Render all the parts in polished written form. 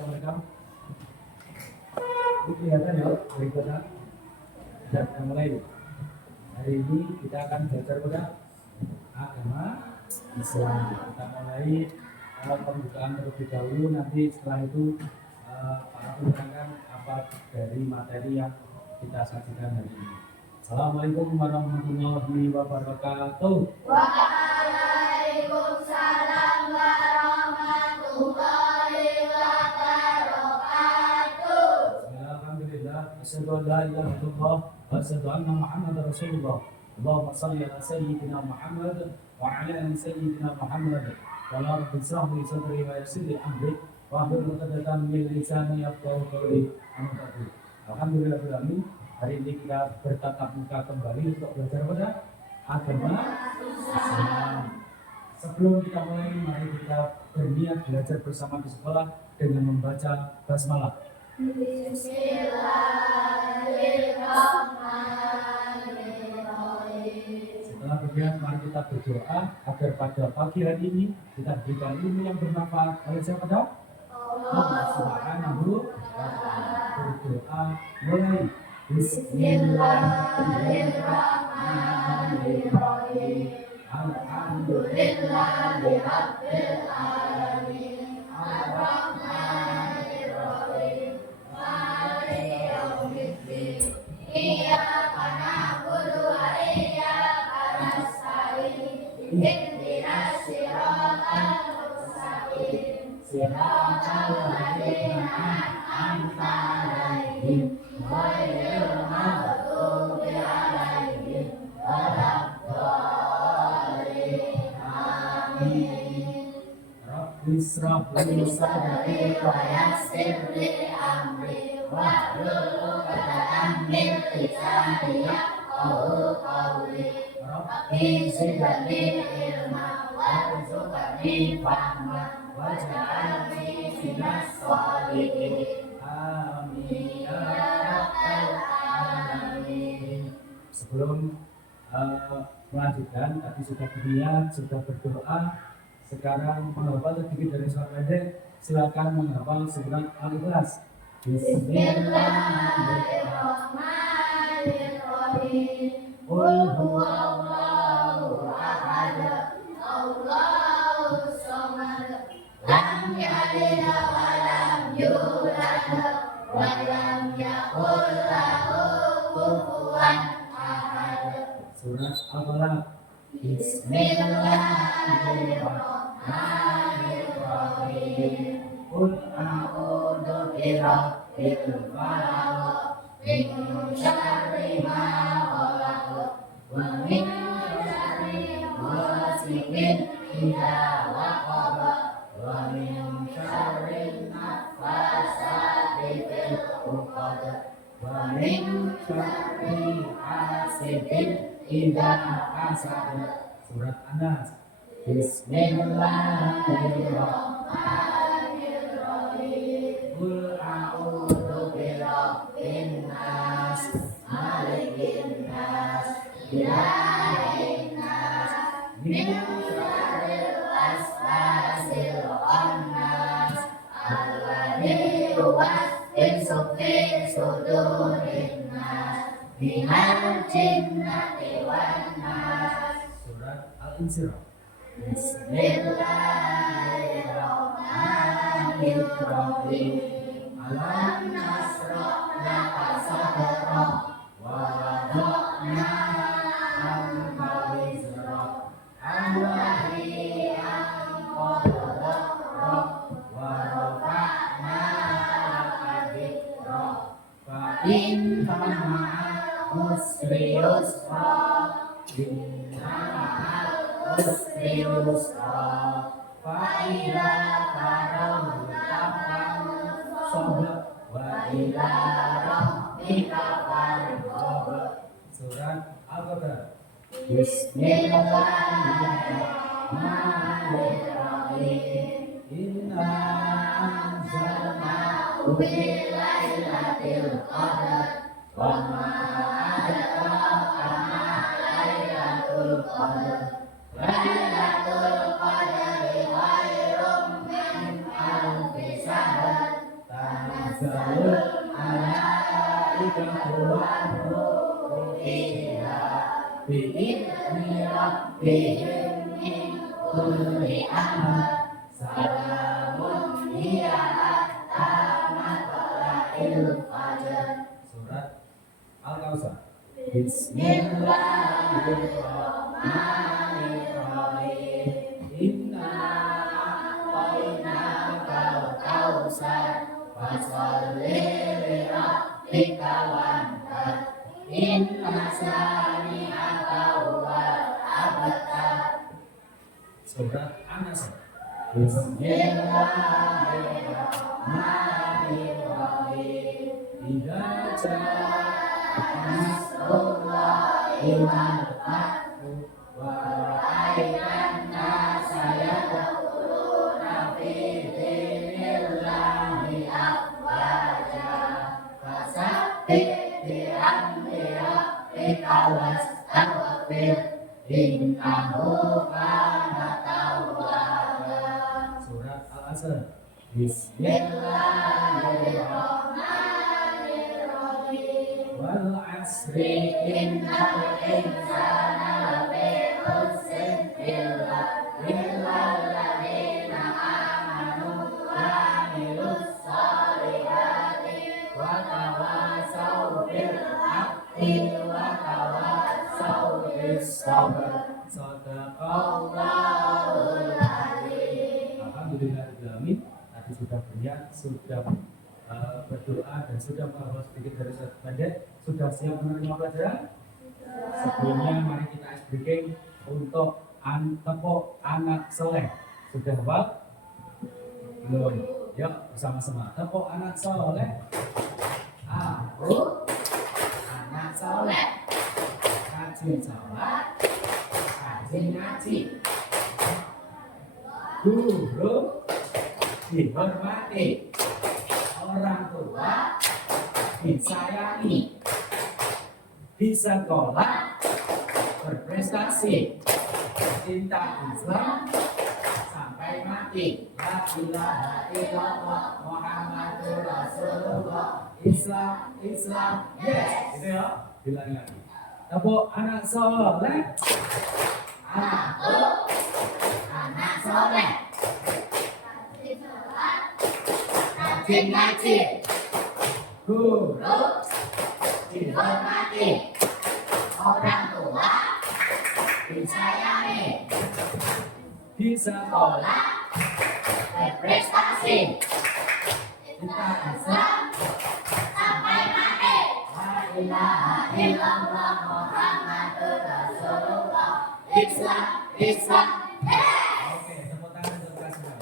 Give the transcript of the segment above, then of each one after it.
Mereka ini kelihatan ya berikutnya kita mulai hari ini kita akan belajar pada agama Islam. Kita mulai pembukaan terlebih dahulu, nanti setelah itu para menerangkan apa dari materi yang kita sajikan hari ini. Assalamualaikum warahmatullahi wabarakatuh. Waalaikumsalam warahmatullahi wabarakatuh. Alhamdulillah, asyhadu an la ilaha illallah wa asyhadu anna Muhammadar Rasulullah. Allahumma shalli ala sayyidina Muhammad wa ala ali sayyidina Muhammad. Wa la rabbi shrah li sadri wa yassir li amri wa hlul 'uqdatam min lisani yafqahu qawli. Alhamdulillah, hari ini kita bertatap muka kembali untuk belajar pada agama Islam. Sebelum kita mulai, mari kita berniat belajar bersama di sekolah dengan membaca basmalah. Bismillahirrahmanirrahim. Setelah berniat, mari kita berdoa agar pada pagi hari ini kita berikan ilmu yang bermanfaat oleh siapa dah? Allah Subhanahu wa Ta'ala. Berdoa mulai. Bismillahirrahmanirrahim. Alhamdulillahirabbil alamin. Arrahmanirrahim. Maliki yaumiddin. Iyyaka na'budu wa iyyaka nasta'in. Ihdinas siratal mustaqim. Siratal ladzina an'amta 'alaihim ghairil maghdubi 'alaihim waladdallin. Amin. Rabbi israh li sadri wa yassir li amri wahlul 'uqdatam min lisani yafqahu qawli. Rabbi zidni ilma warzuqni fahma waj'alni minas sholihin. Amin Ya Rabbal alamin. Sebelum melanjutkan, tadi sudah berniat, sudah berdoa. Sekarang menghafal sedikit dari surat pendek. Silakan menghafal surat Al-Ikhlas. Bismillahirrahmanirrahim. Qul huwallahu ahad. Allahus samad. Lam yalid wa lam yulad wa lam yakul lahu kufuwan ahad. Surat Al-Falaq. Bismillahirrahmanirrahim. Qul a'udzu birabbil falaq min syarri ma khalaq wa min syarri ghasiqin idza waqab wa min syarri naffasati fil 'uqad wa min syarri hasidin idza hasad. Surat An-Nas. Bismillahirrahmanirrahim. Qul a'udzu birabbin nas, malikin nas, ilahin nas, min syarril waswasil khannas, alladzi yuwaswisu fi sudurin nas, minal jinnati wan nas. Surat Al-Insyirah. Bismillahirrahmanirrahim. Alam nasrah laka sadrak wa wada'na anka wizrak allazi anqadha dhahrak wa rafa'na laka dhikrak fa inna ma'al usri yusra inna ma'al usri yusra fa idza faragta fansab wa ila rabbika farghab. Surat Al-Baqarah. Bismillahirrahmanirrahim. Inna anzalnahu Fi lailatul qadar wa ma adraka ma lailatul qadar. Lailatul qadari khairum min alfi syahr Tanazalul malaikatu war-ruhu fiha bi'izni rabbihim min kulli amr. Salamun hiya hatta matla'il fajr. Surat Al-Kautsar. Bismillahirrahmanirrahim. Inna a'tainakal kautsar fasholli li rabbika wanhar. Inna shani'aka huwal abtar. Surat An-Nasr. Bismillahirrahmanirrahim. Idza jaa nasrullahi wal fathu wa ra'aitan nasa yadkhuluna fi dinillahi afwaja fasabbih bihamdi rabbika wastaghfir innahu kana tawwaba. Surat Al-Asr. Bismillahirrahmanirrahim. Wal 'asri innal insana lafi khusr illa lilladzina amanu wa 'amilus shalihati wa tawasaw bil haqqi wa tawasaw bis sabr. Shadaqallahul azim. Alhamdulillahirabbil alamin. Tadi sudah beriak, sudah berdoa dan sudah menghafal sedikit dari surat pendek. Sudah siap menerima pelajaran? Sebelumnya mari kita ice breaking untuk tepuk anak soleh. Sudah hafal? Belum? Yuk bersama-sama tepuk anak soleh. Aku anak soleh, rajin sholat, rajin ngaji, guru dihormati, orang tua disayangi, di sekolah berprestasi, cinta Islam sampai mati. La ilaha illallah Muhammadur Rasulullah. Islam, Islam, yes. Gitu ya, bilang lagi. Tepuk anak soleh. Aku anak soleh, rajin ngaji, guru dihormati, orang tua disayangi, di sekolah berprestasi, cinta Islam sampai mati. La ilaha illallah Muhammadur Rasulullah. Islam, Islam. Oke, tepuk tangan untuk kelas semua.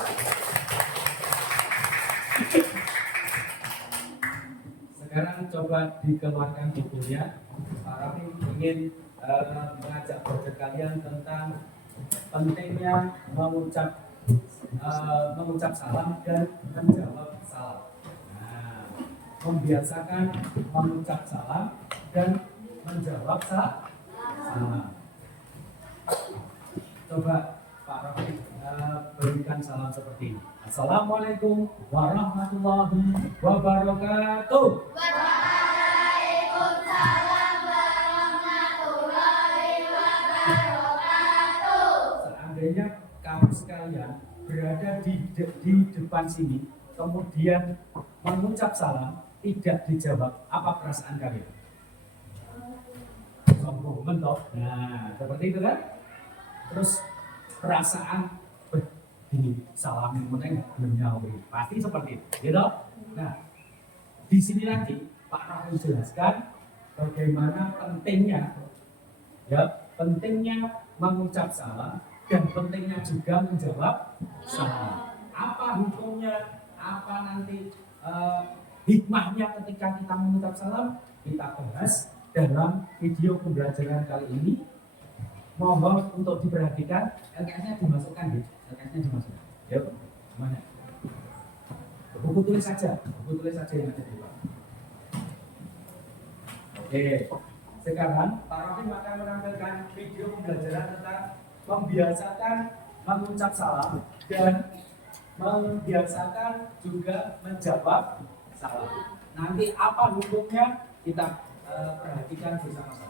Sekarang coba dikeluarkan bukunya. Pak Rafi ingin mengajak belajar kalian tentang pentingnya mengucap salam dan menjawab salam. Nah, membiasakan mengucap salam dan menjawab salam. Coba Pak Rafi berikan salam seperti ini. Assalamualaikum warahmatullahi wabarakatuh. Waalaikumsalam warahmatullahi wabarakatuh. Seandainya kamu sekalian berada di depan sini, kemudian mengucap salam, tidak dijawab, apa perasaan kalian? Sombong, mentok. Nah, seperti itu kan? Terus perasaan ini salamin meneng belum nyawi, pasti seperti itu, gitu. Nah, di sini nanti Pak Rafi jelaskan bagaimana pentingnya mengucap salam dan pentingnya juga menjawab salam. Apa hukumnya? Apa nanti hikmahnya ketika kita mengucap salam? Kita bahas dalam video pembelajaran kali ini. Mohon untuk diperhatikan, LKS-nya dimasukkan ya, LKS-nya dimasukkan. Yuk, mana? Buku tulis saja yang ada di bawah. Oke, sekarang Pak Rafi akan menampilkan video pembelajaran tentang membiasakan mengucap salam dan membiasakan juga menjawab salam. Nanti apa hukumnya kita perhatikan bersama-sama.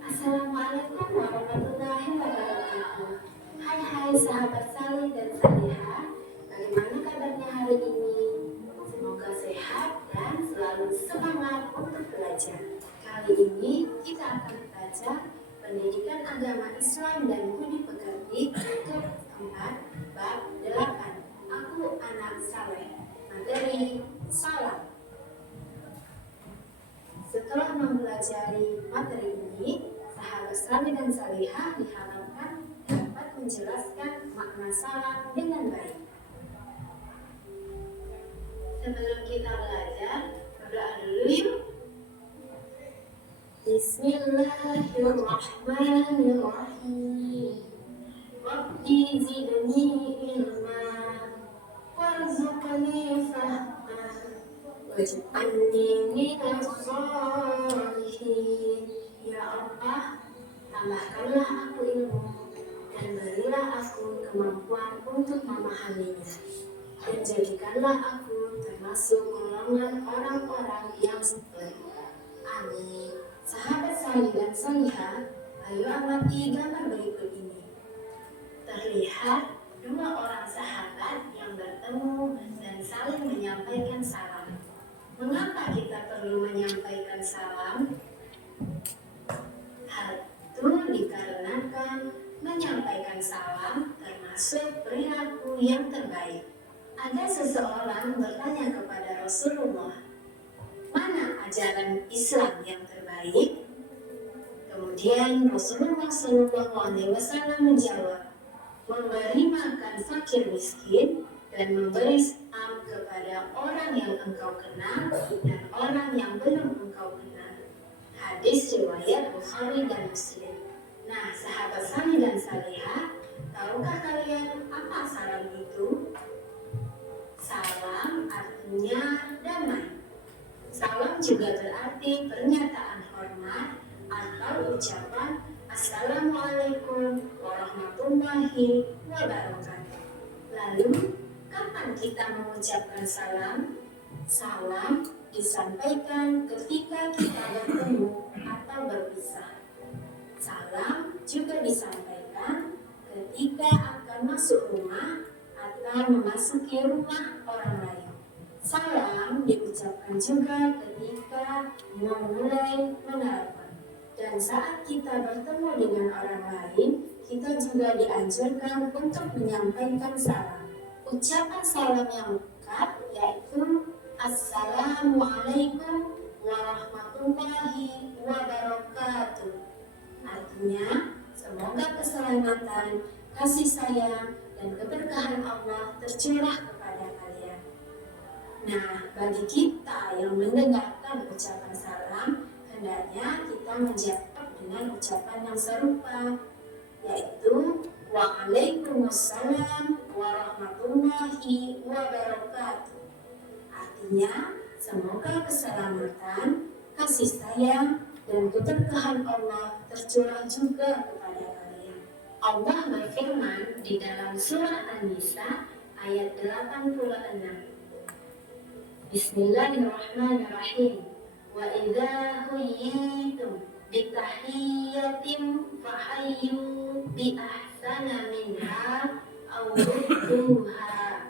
Assalamualaikum warahmatullahi wabarakatuh. Hai sahabat salih dan salihah, bagaimana kabarnya hari ini? Semoga sehat dan selalu semangat untuk belajar. Kali ini kita akan belajar pendidikan agama Islam dan budi pekerti untuk 4 bab 8. Aku anak saleh. Materi salam. Setelah mempelajari materi ini, sahabat salih dan salihah diharapkan dapat menjelaskan makna salam dengan baik. Sebelum kita belajar, berdoa dulu yuk. Bismillahirrahmanirrahim. Rabbi zidni ilma warzuqni fahma waj'alni minas sholihin. Ya Allah, tambahkanlah aku ilmu dan berilah aku kemampuan untuk memahaminya, dan jadikanlah aku termasuk golongan orang-orang yang saleh. Amin. Sahabat salih dan salihah, ayo amati gambar berikut ini. Terlihat 2 orang sahabat yang bertemu dan saling menyampaikan salam. Mengapa kita perlu menyampaikan salam? Hal itu dikarenakan menyampaikan salam termasuk perilaku yang terbaik. Ada seseorang bertanya kepada Rasulullah, mana ajaran Islam yang terbaik? Kemudian Rasulullah SAW menjawab, memberi makan fakir miskin dan memberi salam kepada orang yang engkau kenal dan orang yang belum engkau kenal. Hadis riwayat Bukhari dan Muslim. Nah, sahabat salih dan salihah, tahukah kalian apa salam itu? Salam artinya damai. Salam juga berarti pernyataan hormat atau ucapan Assalamualaikum warahmatullahi wabarakatuh. Lalu, kapan kita mengucapkan salam? Salam disampaikan ketika kita bertemu atau berpisah. Salam juga disampaikan ketika akan masuk rumah atau memasuki rumah orang lain. Salam diucapkan juga ketika memulai menelepon. Dan saat kita bertemu dengan orang lain, kita juga dianjurkan untuk menyampaikan salam. Ucapan salam yang lengkap yaitu Assalamualaikum warahmatullahi wabarakatuh. Artinya, semoga keselamatan, kasih sayang, dan keberkahan Allah tercurah kepada kalian. Nah, bagi kita yang mendengarkan ucapan salam, hendaknya kita menjawab dengan ucapan yang serupa, yaitu Waalaikumsalam warahmatullahi wabarakatuh. Artinya, semoga keselamatan, kasih sayang, dan keberkahan Allah tercurah juga kepada kalian. Allah berfirman di dalam surah An-Nisa ayat 86. Bismillahirrahmanirrahim. Wa idza huyyitum bitahiyyatin fahayyu bi ahsana minha aw rudduha.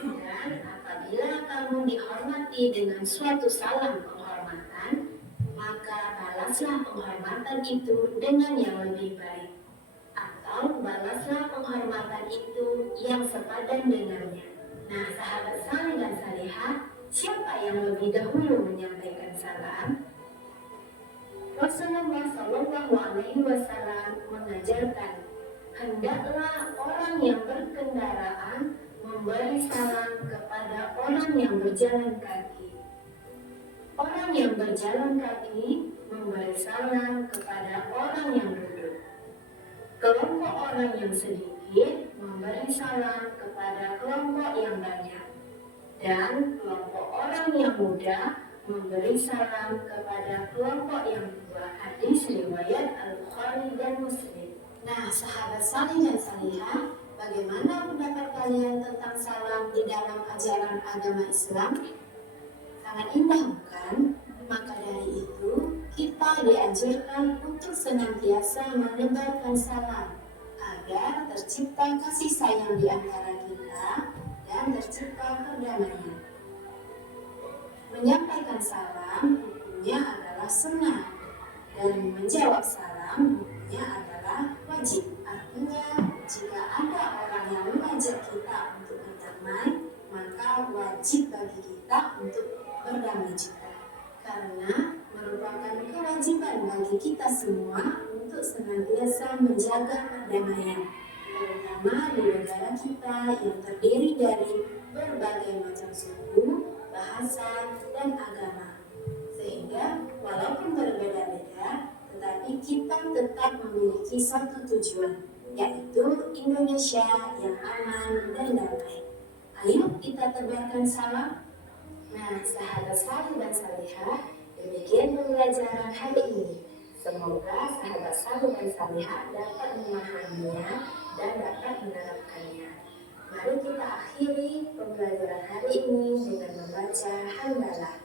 Dan apabila kamu dihormati dengan suatu salam penghormatan, maka balaslah penghormatan itu dengan yang lebih baik, atau balaslah penghormatan itu yang sepadan dengannya. Nah, sahabat salih dan salihah, siapa yang lebih dahulu menyampaikan salam? Rasulullah SAW mengajarkan, hendaklah orang yang berkendaraan memberi salam kepada orang yang berjalan kaki. Orang yang berjalan kaki memberi salam kepada orang yang duduk. Kelompok orang yang sedikit memberi memberi salam kepada kelompok yang banyak, dan kelompok orang yang muda memberi salam kepada kelompok yang tua. Hadis riwayat Al-Bukhari dan Muslim. Nah, sahabat salih dan salihah, bagaimana pendapat kalian tentang salam di dalam ajaran agama Islam? Sangat indah, bukan? Maka dari itu, kita dianjurkan untuk senantiasa menebarkan salam agar tercipta kasih sayang di antara kita dan tercipta perdamaian. Menyampaikan salam hukumnya adalah sunnah, dan menjawab salam hukumnya adalah wajib. Artinya, jika ada orang yang mengajak kita untuk berdamai, maka wajib bagi kita untuk berdamai juga, karena merupakan kewajiban bagi kita semua untuk senantiasa menjaga perdamaian, terutama di negara kita yang terdiri dari berbagai macam suku, bahasa, dan agama. Sehingga walaupun berbeda-beda, tetapi kita tetap memiliki satu tujuan, yaitu Indonesia yang aman dan damai. Ayo kita tebarkan salam. Nah, sahabat salih dan salihah, demikian pembelajaran hari ini. Semoga sahabat salih dan salihah dapat memahaminya dan dapat menerapkannya. Mari kita akhiri pembelajaran hari ini dengan membaca hamdalah.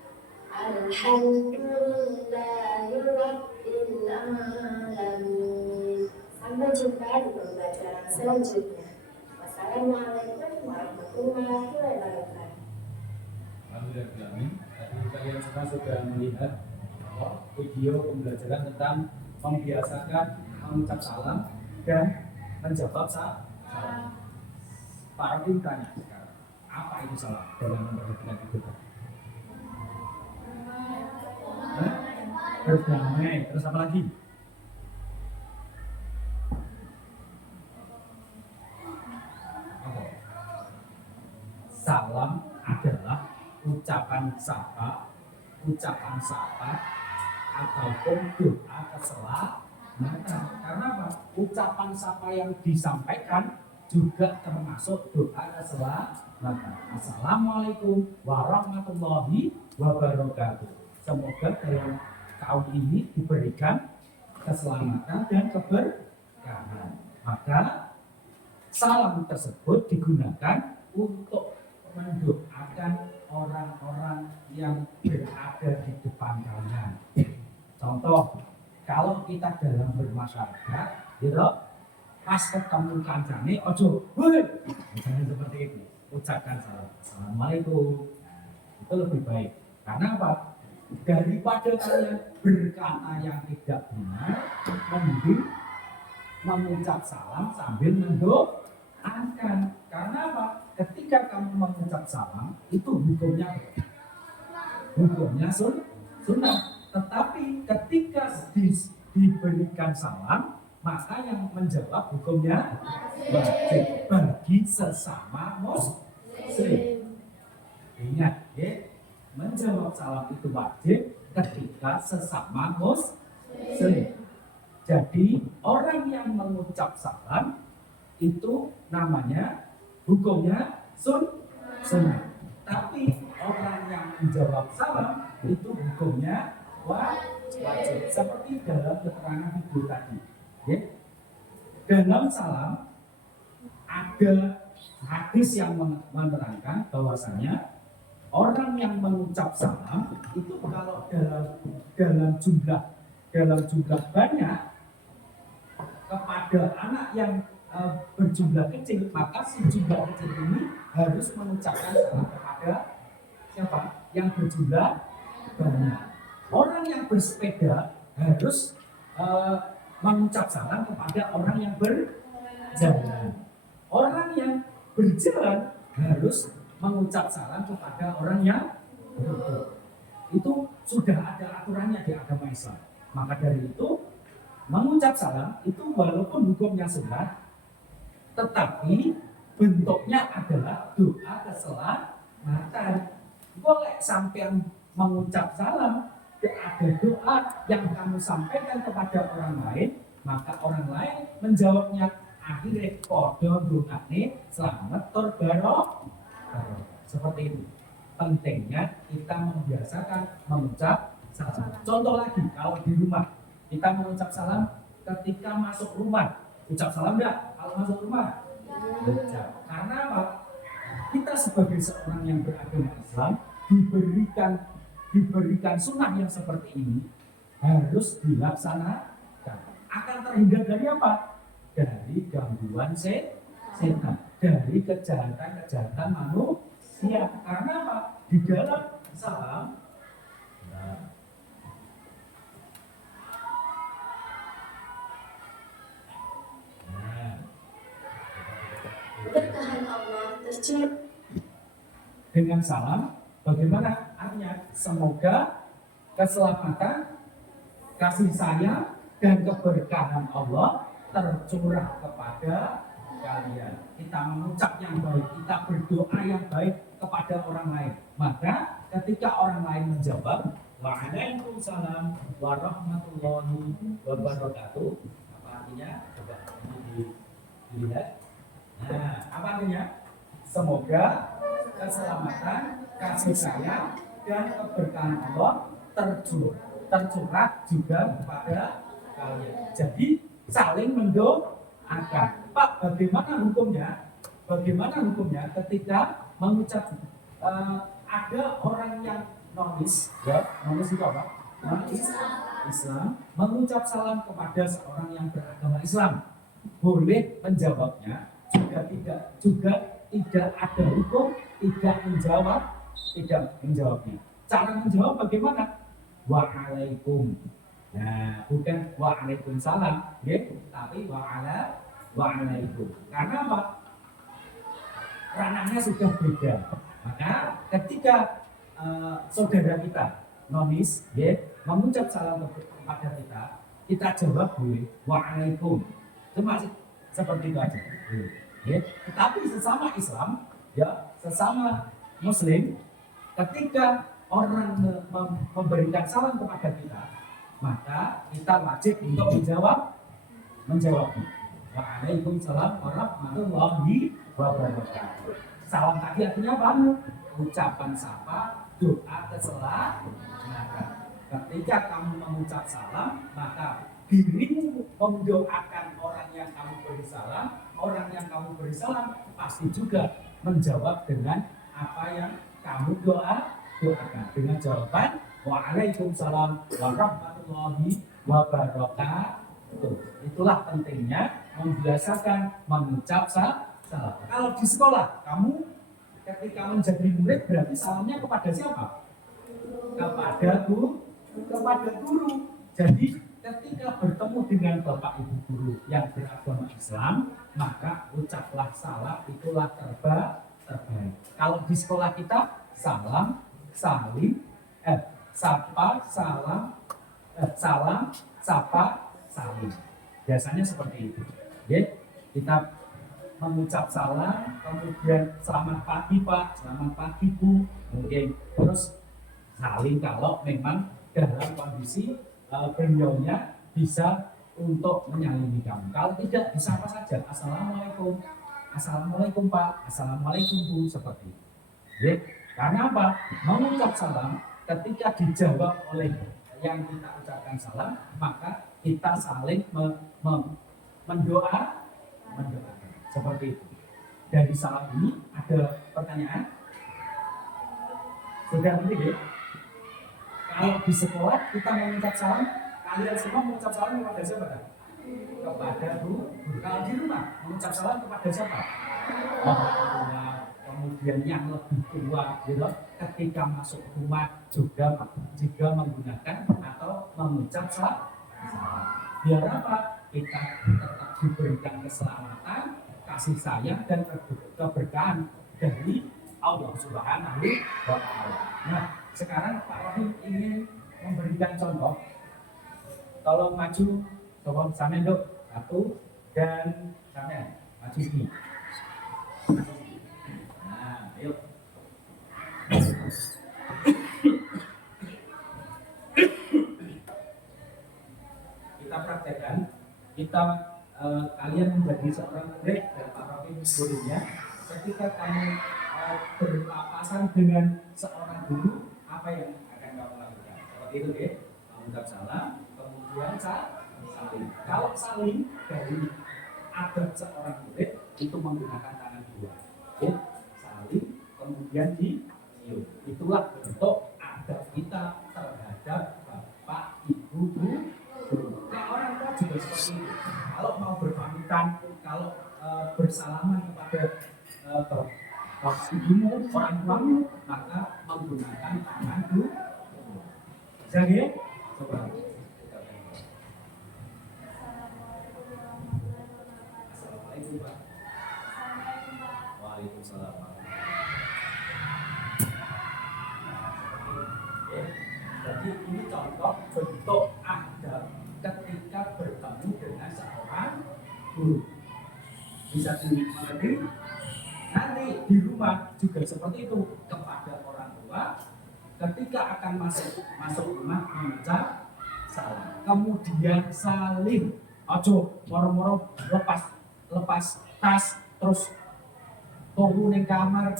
Alhamdulillahirabbil alamin. Sampai jumpa di pembelajaran selanjutnya. Wassalamualaikum warahmatullahi wabarakatuh. Alhamdulillah. Tadi kalian semua sudah melihat video pembelajaran tentang membiasakan mengucap salam dan menjawab salam. Pak Arvin tanya sekarang, apa itu salam dalam memperhatikan itu? Berdamai, terus apa lagi? Salam adalah ucapan sapa ataupun doa keselamatan. Karena apa? Ucapan sapa yang disampaikan juga termasuk doa keselamatan. Assalamualaikum warahmatullahi wabarakatuh. Semoga dalam tahun ini diberikan keselamatan dan keberkahan. Maka salam tersebut digunakan untuk mendoakan orang-orang yang berada di depan kalian. Contoh, kalau kita dalam bermasyarakat, gitu, pas ketemu kancane, ojo, woi, misalnya seperti itu, ucapkan salam, assalamualaikum, itu lebih baik. Karena apa? Daripada kalian berkata yang tidak benar, mending mengucap salam sambil mendoakan. Karena apa? Ketika kamu mengucap salam, itu hukumnya sunnah. Tetapi ketika diberikan salam, maka yang menjawab hukumnya wajib bagi sesama muslim. Ingat, ya, menjawab salam itu wajib ketika sesama muslim. Jadi orang yang mengucap salam itu namanya hukumnya sunnah. Tapi orang yang menjawab salam itu hukumnya wajib. Seperti dalam keterangan ibu tadi, ya. Dalam salam ada hadis yang menerangkan bahwasanya orang yang mengucap salam itu kalau dalam jumlah banyak kepada anak yang berjumlah kecil, maka si jumlah kecil ini harus mengucapkan salam kepada siapa? Yang berjumlah banyak. Orang yang bersepeda harus mengucap salam kepada orang yang berjalan. Orang yang berjalan harus mengucap salam kepada orang yang duduk. Itu sudah ada aturannya di agama Islam. Maka dari itu mengucap salam itu walaupun hukumnya sunnah, tetapi bentuknya adalah doa keselamatan. Boleh sampai mengucap salam, ada doa yang kamu sampaikan kepada orang lain, maka orang lain menjawabnya akhirnya podo dungane selamat tur barokah. Seperti itu. Pentingnya kita membiasakan mengucap salam. Contoh lagi, kalau di rumah kita mengucap salam ketika masuk rumah. Ucap salam enggak kalau masuk rumah? Ucap. Karena apa? Kita sebagai seorang yang beragama Islam diberikan sunnah yang seperti ini harus dilaksanakan. Akan terhindar dari apa? Dari gangguan setan, dari kejahatan manusia. Karena apa? Di dalam salam Berkahan Allah tercurah. dengan salam, bagaimana artinya? Semoga keselamatan, kasih sayang, dan keberkahan Allah tercurah kepada kalian. Kita mengucap yang baik, kita berdoa yang baik kepada orang lain. Maka ketika orang lain menjawab, waalaikumsalam warahmatullahi wabarakatuh. Apa artinya? Coba ini dilihat. Nah, apa artinya? Semoga keselamatan, kasih sayang, dan keberkahan Allah tercurah juga kepada kalian. Jadi saling mendoakan. Pak, bagaimana hukumnya? Bagaimana hukumnya ketika mengucap ada orang yang nonis, ya, nonis itu apa? Nonis Islam mengucap salam kepada seorang yang beragama Islam. Boleh menjawabnya, juga tidak ada hukum tidak menjawabnya. Cara menjawab bagaimana? Waalaikum. Nah, bukan waalaikumsalam, ya, tapi waalaikum. Karena apa? Ranahnya sudah beda. Maka ketika saudara kita nonis, ya, mengucap salam kepada kita jawab boleh waalaikum. Cuma seperti itu aja. Ya. Tetapi sesama Islam, ya, sesama Muslim, ketika orang memberikan salam kepada kita, maka kita wajib untuk menjawabnya. Waalaikumsalam warahmatullahi wabarakatuh. Salam tadi artinya apa? Ucapan sapa, doa keselamatan. Ketika kamu mengucap salam, maka dirimu mendoakan orang yang kamu beri salam. Orang yang kamu beri salam pasti juga menjawab dengan apa yang kamu doakan, dengan jawaban waalaikumsalam warahmatullahi wabarakatuh. Itulah pentingnya membiasakan mengucap salam. Kalau di sekolah kamu ketika menjadi murid berarti salamnya kepada siapa? Kepada guru. Jadi ketika bertemu dengan bapak ibu guru yang beragama Islam, maka ucaplah salam, itulah terbaik. Kalau di sekolah kita salam, salim, sapa, salam, salam, sapa, salim. Biasanya seperti itu. Ya, kita mengucap salam, kemudian selamat pagi Pak, selamat pagi Bu, mungkin terus salim kalau memang dalam kondisi beliaunya bisa untuk menyalimi kamu. Kalau tidak, disapa saja. Assalamualaikum, assalamualaikum Pak, assalamualaikum Bu, seperti itu. Ya, karena apa? Mengucap salam ketika dijawab oleh yang kita ucapkan salam, maka kita saling mendoakan. Seperti itu. Dari salam ini ada pertanyaan? Sudah nanti ya? Kalau di sekolah kita mengucap salam, kalian semua mengucap salam kepada siapa? Kepada guru. Kalau di rumah mengucap salam kepada siapa? Orang tua, kemudian yang lebih tua, gitu. Ketika masuk rumah juga menggunakan atau mengucap salam. Biar apa? Kita tetap diberikan keselamatan, kasih sayang dan keberkahan dari Allah Subhanahu wa Ta'ala. Nah, sekarang Pak Rahim ingin memberikan contoh. Tolong maju, tolong sampean dok, satu dan sampean maju sini. Nah, ayo. Kita praktekkan, kita kalian menjadi seorang murid dan para muridnya, ketika kamu berpapasan dengan seorang guru, apa yang akan kamu lakukan? Seperti itu ya, mengucap salam, kemudian saling. Kalau saling dari adab seorang murid itu menggunakan tangan dua, ya, saling, kemudian dicium. Itulah bentuk adab kita terhadap bapak, ibu, guru. Nah, orang tua juga seperti itu. Kalau mau berpamitan, kalau bersalaman kepada bapak ibumu, orang tuamu, maka menggunakan tangan dua. Bisa ya? Coba. Assalamualaikum Pak. Waalaikumsalam. Jadi ini contoh bentuk adab ketika bertemu dengan seorang guru. Bisa dimengerti? Nanti di rumah juga seperti itu kepada orang tua. Ketika akan masuk rumah mengucap salam, kemudian salim. Ojo moro-moro lepas tas terus tunggu ning kamar,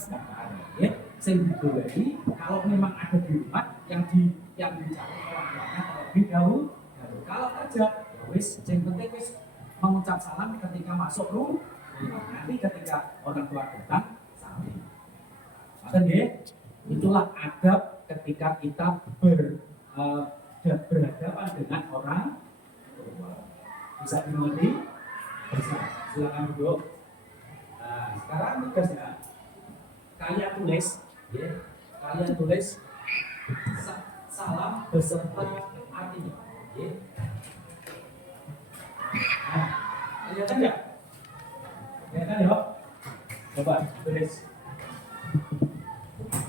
ya. Sing digoleki kalau memang ada di rumah yang dicari orang tuanya terlebih dahulu. Kalau kerja, ya wis sing penting wis mengucap salam ketika masuk rumah. Nanti ketika orang tua datang, salim. Maka itulah adab ketika kita berhadapan dengan orang tua. Bisa dimengerti? Bisa. Silakan duduk. Nah, sekarang tugasnya kalian tulis, ya. Kalian tulis salam beserta artinya, ya. Nah, kelihatan nggak? Kelihatan ya? Coba tulis.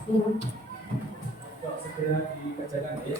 Coba segera dikerjakan ya.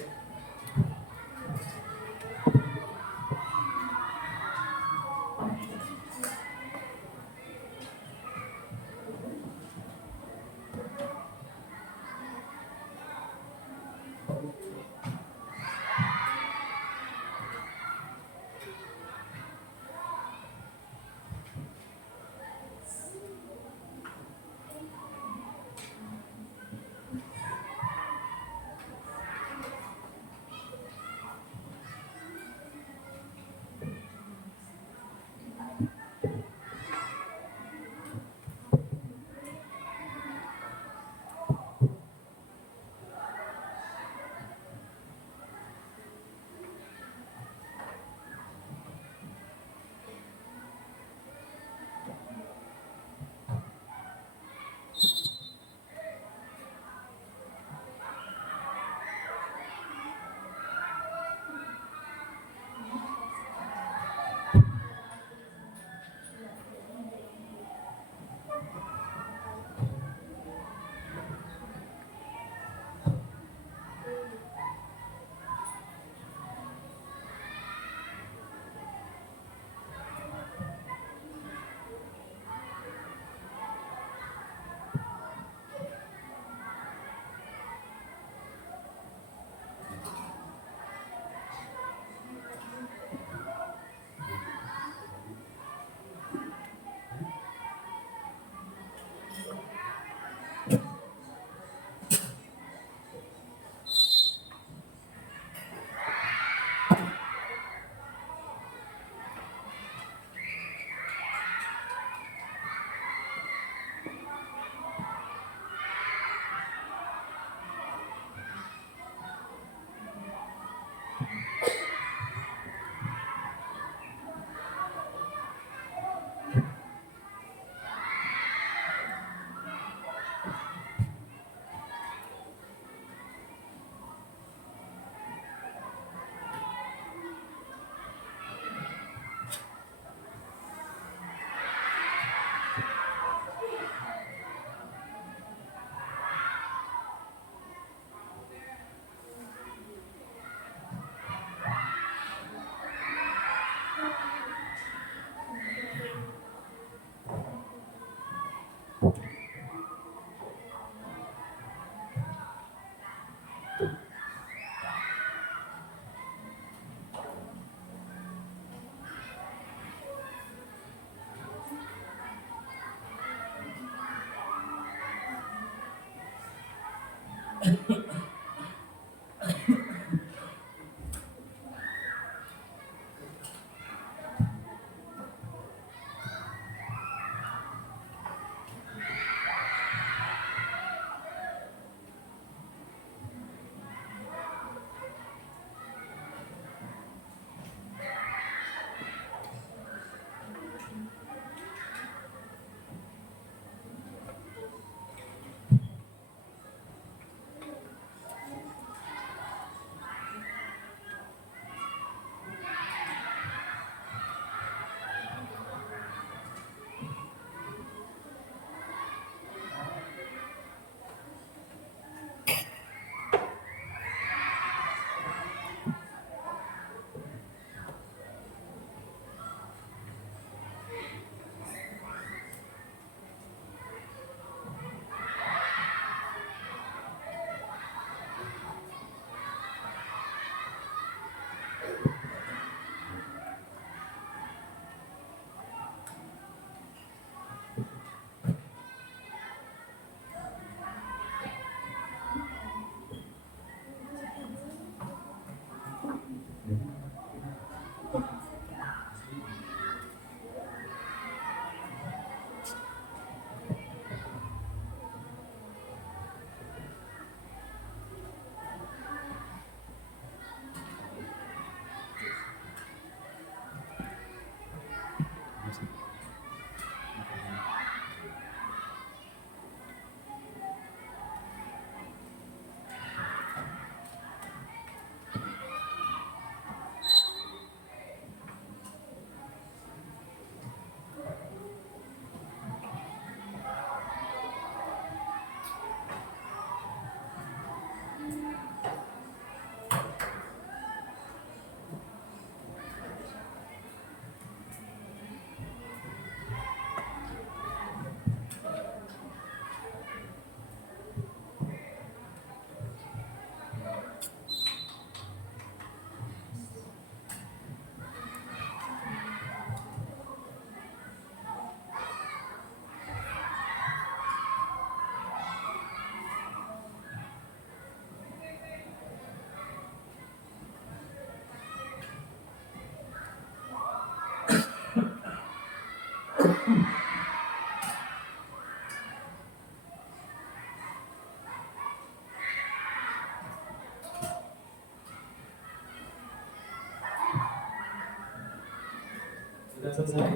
Sudah selesai?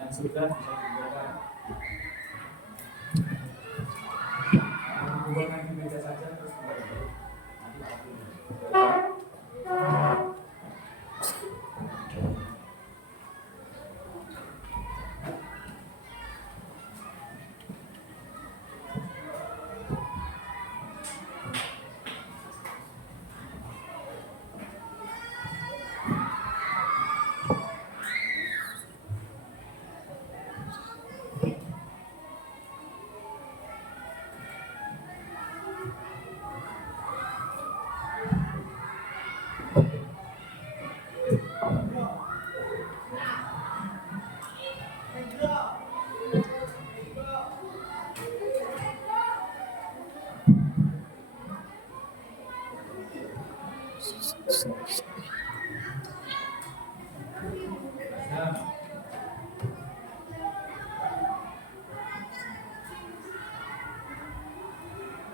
Yang sudah bisa dibubarkan. Bubarkan di meja saja terus kembali. Nanti aku.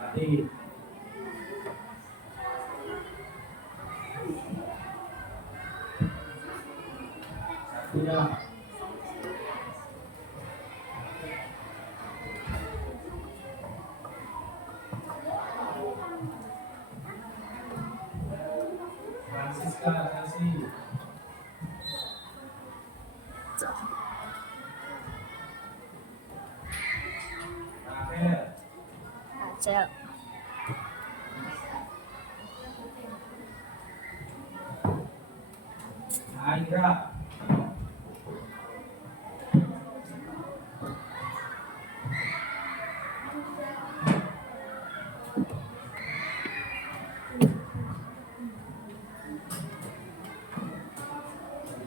Mati. Satunya. Francisca, kasih. Rachel. Rachel. Aira.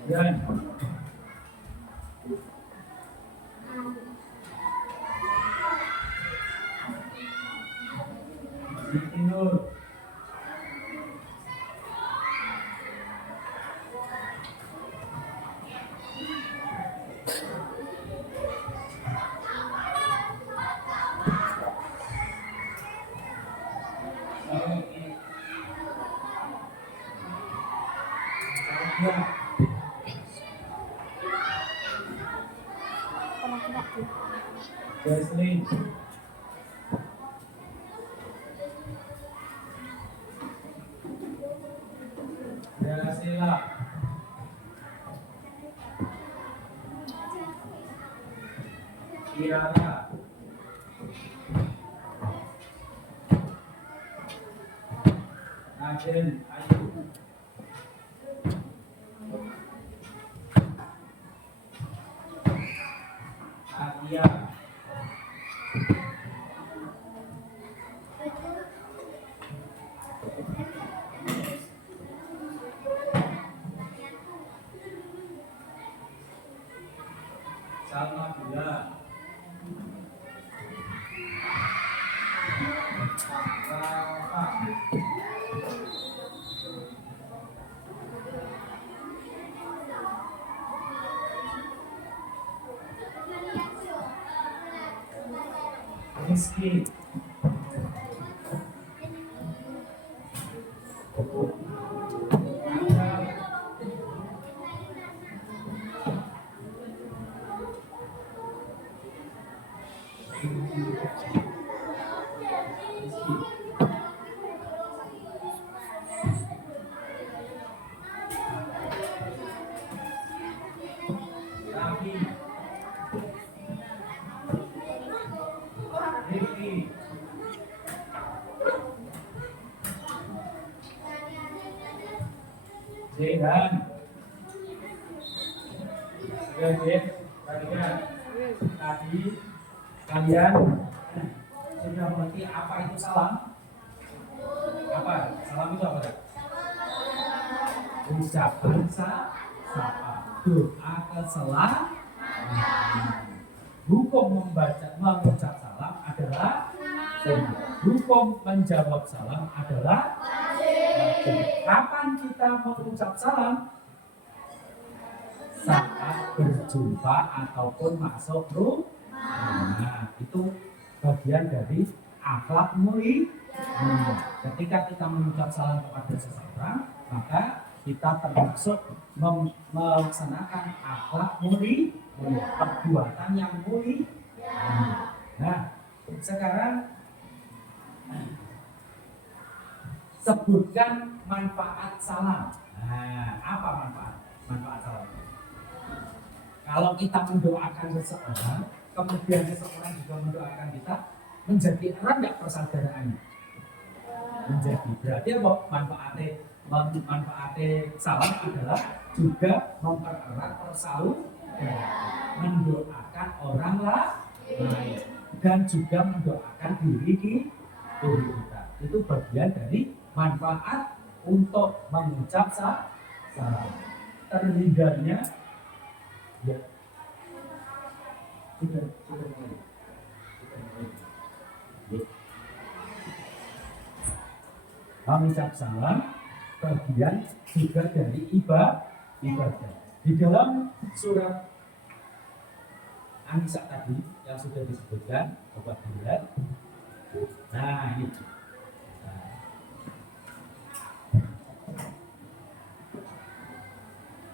Dan Ya. Jaslin. Jasila. Kiara. Najen, Ayu. Atia. Salma Bila. Rafa. Rizky. Raffi. Rifki. Zehan. Sudah, Zed? Perhatikan. Tadi kalian sudah mengerti apa itu salam? Apa? Salam itu apa? Ucapan sapa. Doa keselamatan. Hukum mengucap salam adalah sunnah. Hukum menjawab salam adalah wajib. Kapan kita mengucap salam? Saat berjumpa ataupun masuk rumah. Itu bagian dari akhlak mulia. Ketika kita mengucap salam kepada seseorang, maka kita termasuk melaksanakan akhlak mulia, perbuatan yang mulia. Nah, sekarang sebutkan manfaat salam. Nah, apa manfaat salam? Kalau kita mendoakan seseorang, kemudian seseorang juga mendoakan kita, menjadi erat nggak persaudaraannya? Menjadi. Berarti apa? Manfaatnya salam adalah juga mempererat persaudaraan, mendoakan orang lain dan juga mendoakan diri kita. Itu bagian dari manfaat untuk mengucap salam. Terhindarnya ya sudah mulai. Mengucap salam bagian juga dari ibadah. Di dalam surat An-Nisa tadi yang sudah disebutkan, coba dilihat. Nah, ini.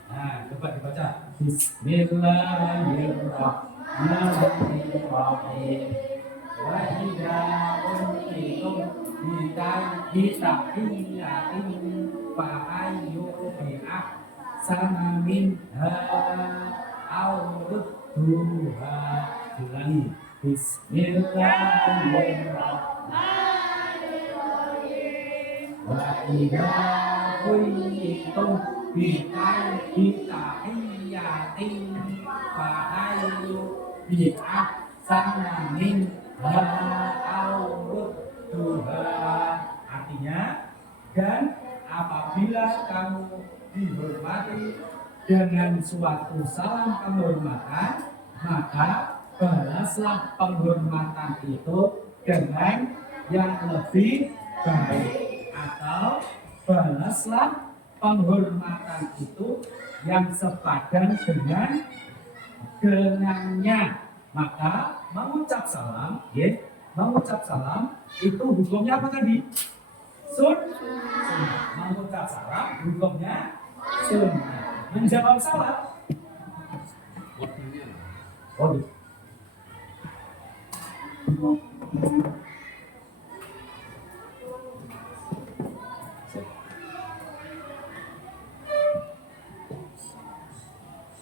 Nah, coba dibaca. Bismillahirrahmanirrahim. Wa idza kuntum bitahiyatin fa ayyu bi'ahsana minha aw rudduha. Ulangi. Bismillahirrahmanirrahim. Wa idza kuntum bitahiyatin fa ayyu bi'ahsana minha aw Tuhan. Artinya, dan apabila kamu dihormati dengan suatu salam penghormatan, maka balaslah penghormatan itu dengan yang lebih baik, atau balaslah penghormatan itu yang sepadan dengannya. Maka mengucap salam, mengucap salam itu hukumnya apa tadi? Sunnah. Mengucap salam hukumnya sunnah. menjawab salam. Oh, gitu.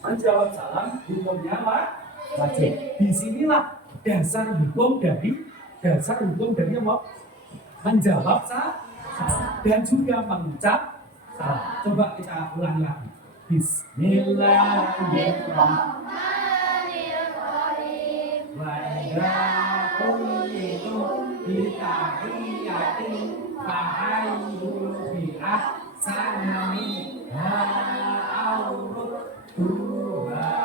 Menjawab salam hukumnya apa? Wajib. Disinilah dasar hukum dari apa? Menjawab salam dan juga mengucap salam. Coba kita ulangi lagi. Bismillahirrahmanirrahim. Wa idza qulitum bi tahiyyatin fa'ayyu bi ahsana minha aw rudduha.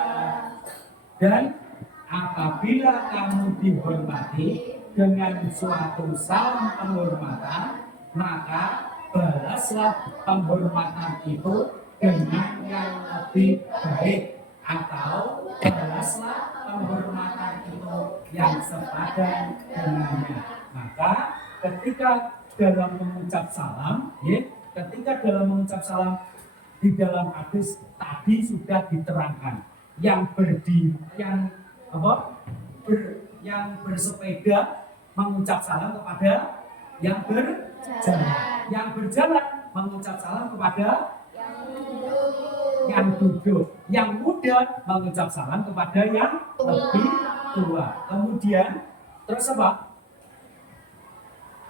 Dan apabila kamu dihormati dengan suatu salam penghormatan, maka balaslah penghormatan itu dengan yang lebih baik, atau balaslah penghormatan itu yang sepadan dengannya. Maka ketika dalam mengucap salam, di dalam hadis tadi sudah diterangkan yang bersepeda mengucap salam kepada yang berjalan, yang berjalan mengucap salam kepada yang duduk, yang muda mengucap salam kepada yang lebih tua. Kemudian terus apa?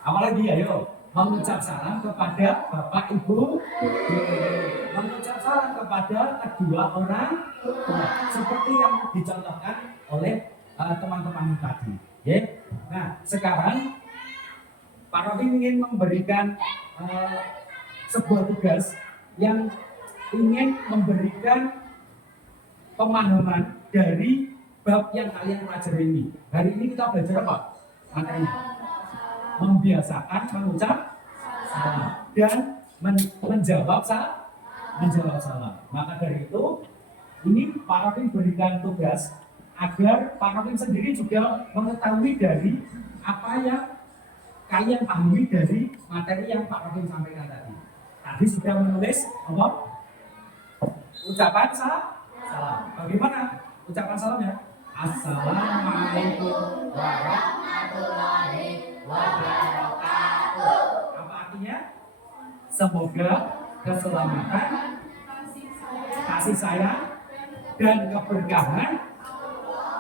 Apalagi ayo? Mengucap salam kepada bapak ibu, mengucap salam kepada kedua orang tua, seperti yang dicontohkan oleh teman-teman tadi. Ya. Nah, sekarang Pak Rofi ingin memberikan sebuah tugas yang ingin memberikan pemahaman dari bab yang kalian pelajari ini. Hari ini kita belajar apa? Materi membiasakan mengucap salam dan menjawab salam. Maka dari itu, ini Pak Rofi berikan tugas agar Pak Rofi sendiri juga mengetahui dari apa yang kalian pahami dari materi yang Pak Rofi sampaikan tadi. Tadi sudah menulis apa? Ucapan salam. Bagaimana ucapan salamnya? Assalamualaikum warahmatullahi wabarakatuh. Apa artinya? Semoga keselamatan, kasih sayang, dan keberkahan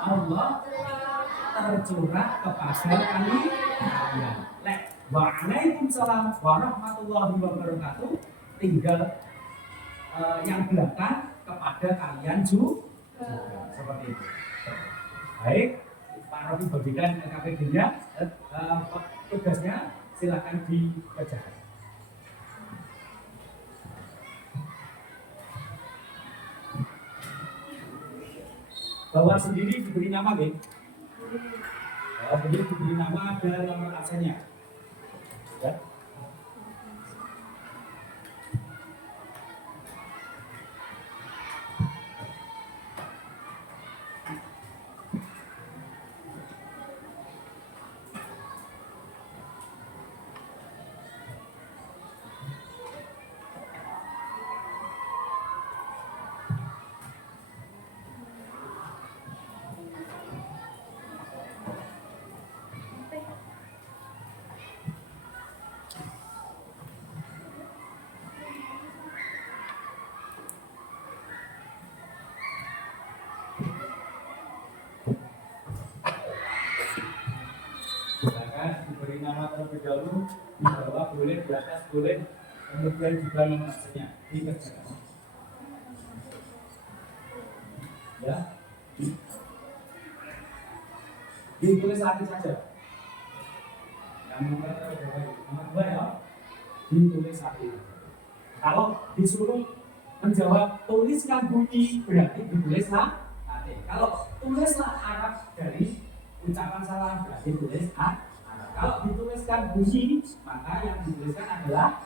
Allah tercurah kepada kalian. Waalaikumsalam warahmatullahi wabarakatuh. Tinggal yang belakang kepada kalian juga. Seperti itu. Baik, Pak Rofi bagikan KPG-nya, tugasnya silakan dibacakan. Bawa sendiri diberi nama, Bang. Beliau diberi nama dan nomor absennya. Ya. Diberi nama terlebih dahulu, di bawah boleh, di atas boleh, kemudian juga nomor absennya dikerjakan. Ya, ditulis satu saja. Yang nomor 2 ya, ditulis satu. Kalau disuruh menjawab tuliskan bunyi, berarti ditulis nanti. Kalau tulislah arah dari ucapan salam, berarti tulis A. Kalau dituliskan bunyi, maka yang dituliskan adalah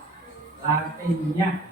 latinnya.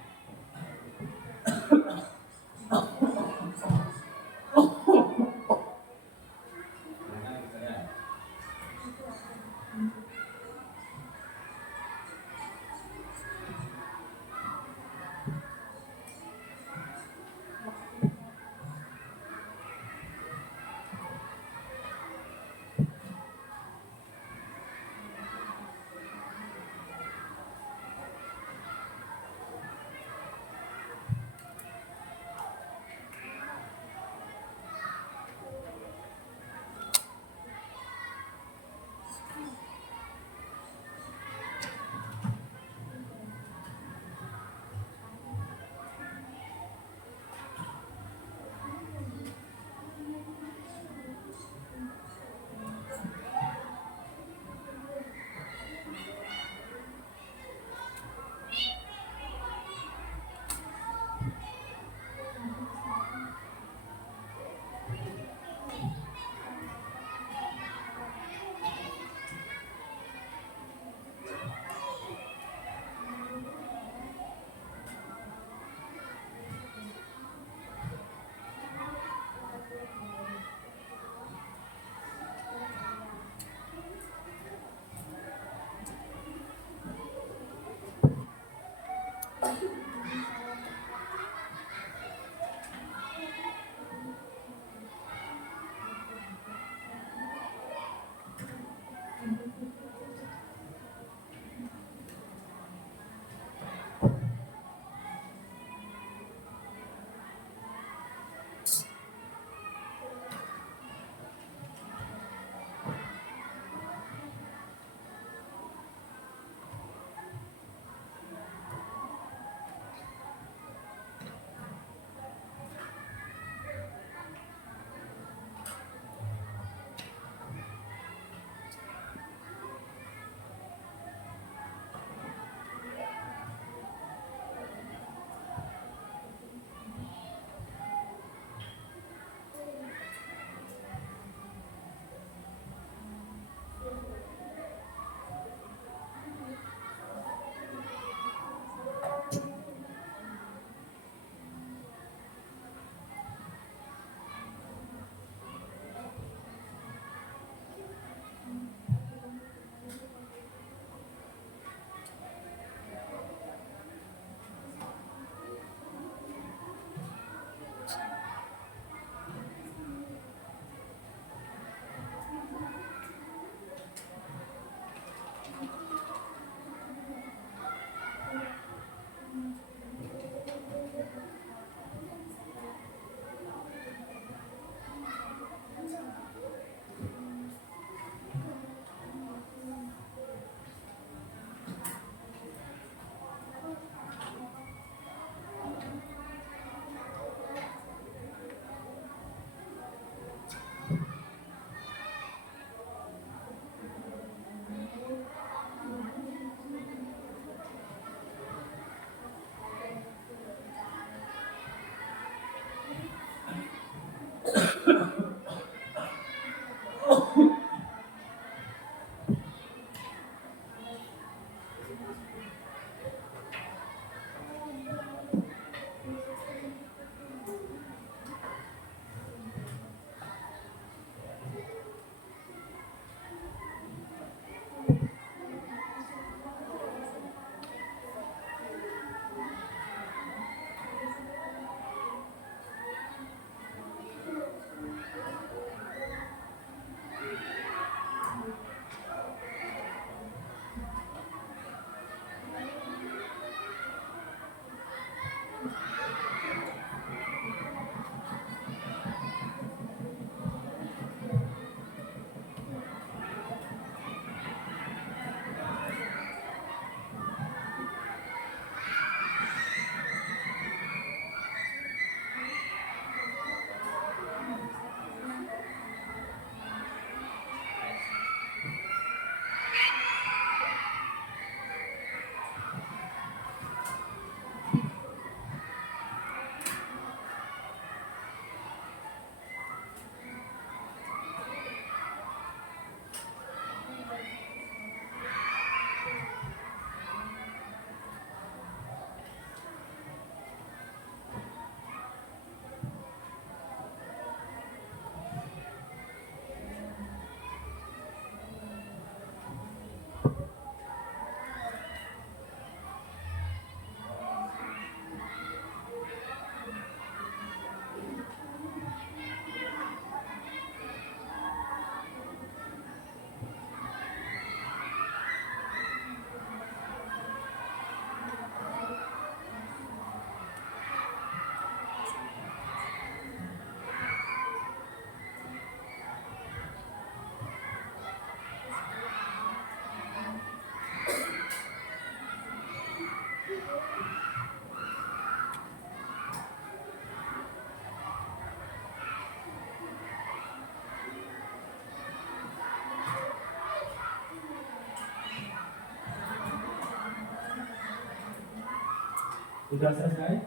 Sudah selesai?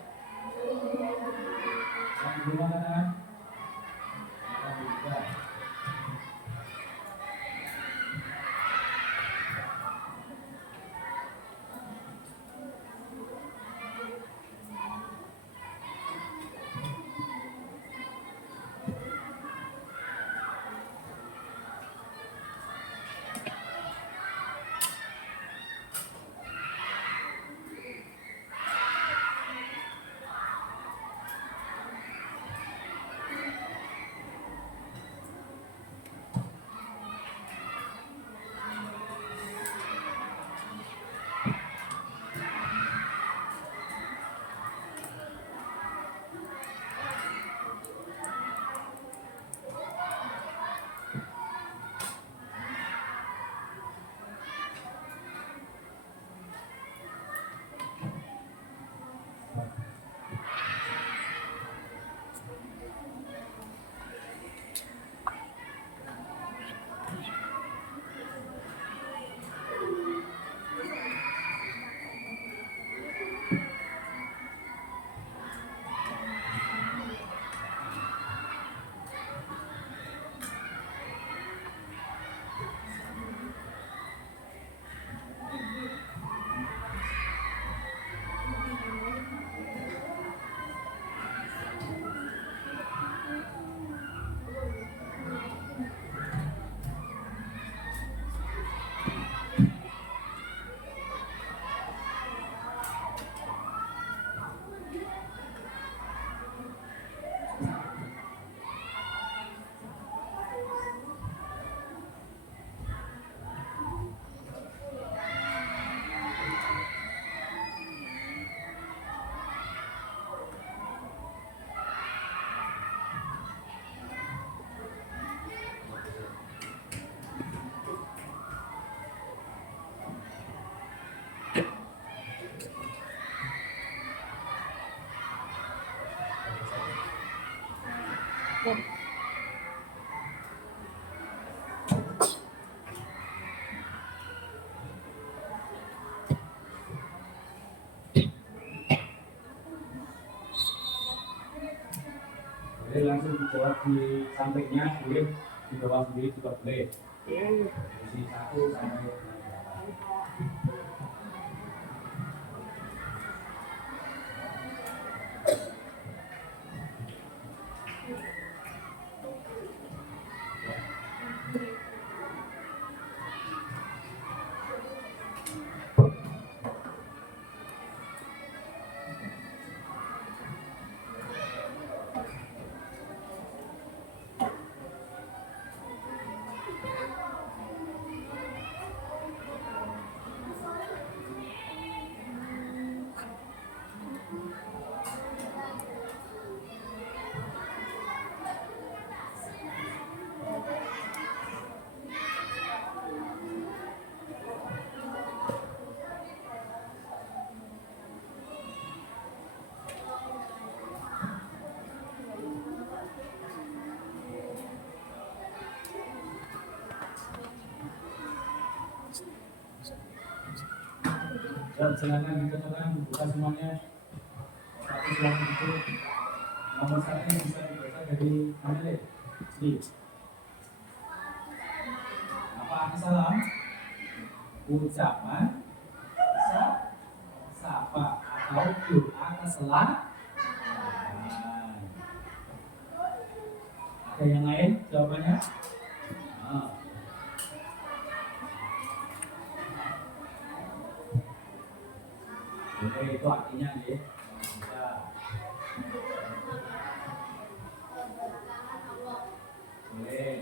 Yang gimana kan? Sudah. Boleh langsung dijawab di sampingnya, boleh dijawab sendiri juga boleh. Posisi 1 sampai 8. Dan silakan dicontohkan bukan semuanya. Tapi silakan itu nomor satu yang bisa dibaca dari mana deh? Apa arti salam? Ucapan sapa atau doa keselamatan. Ada yang lain jawabannya? Oke, itu artinya nih. Boleh.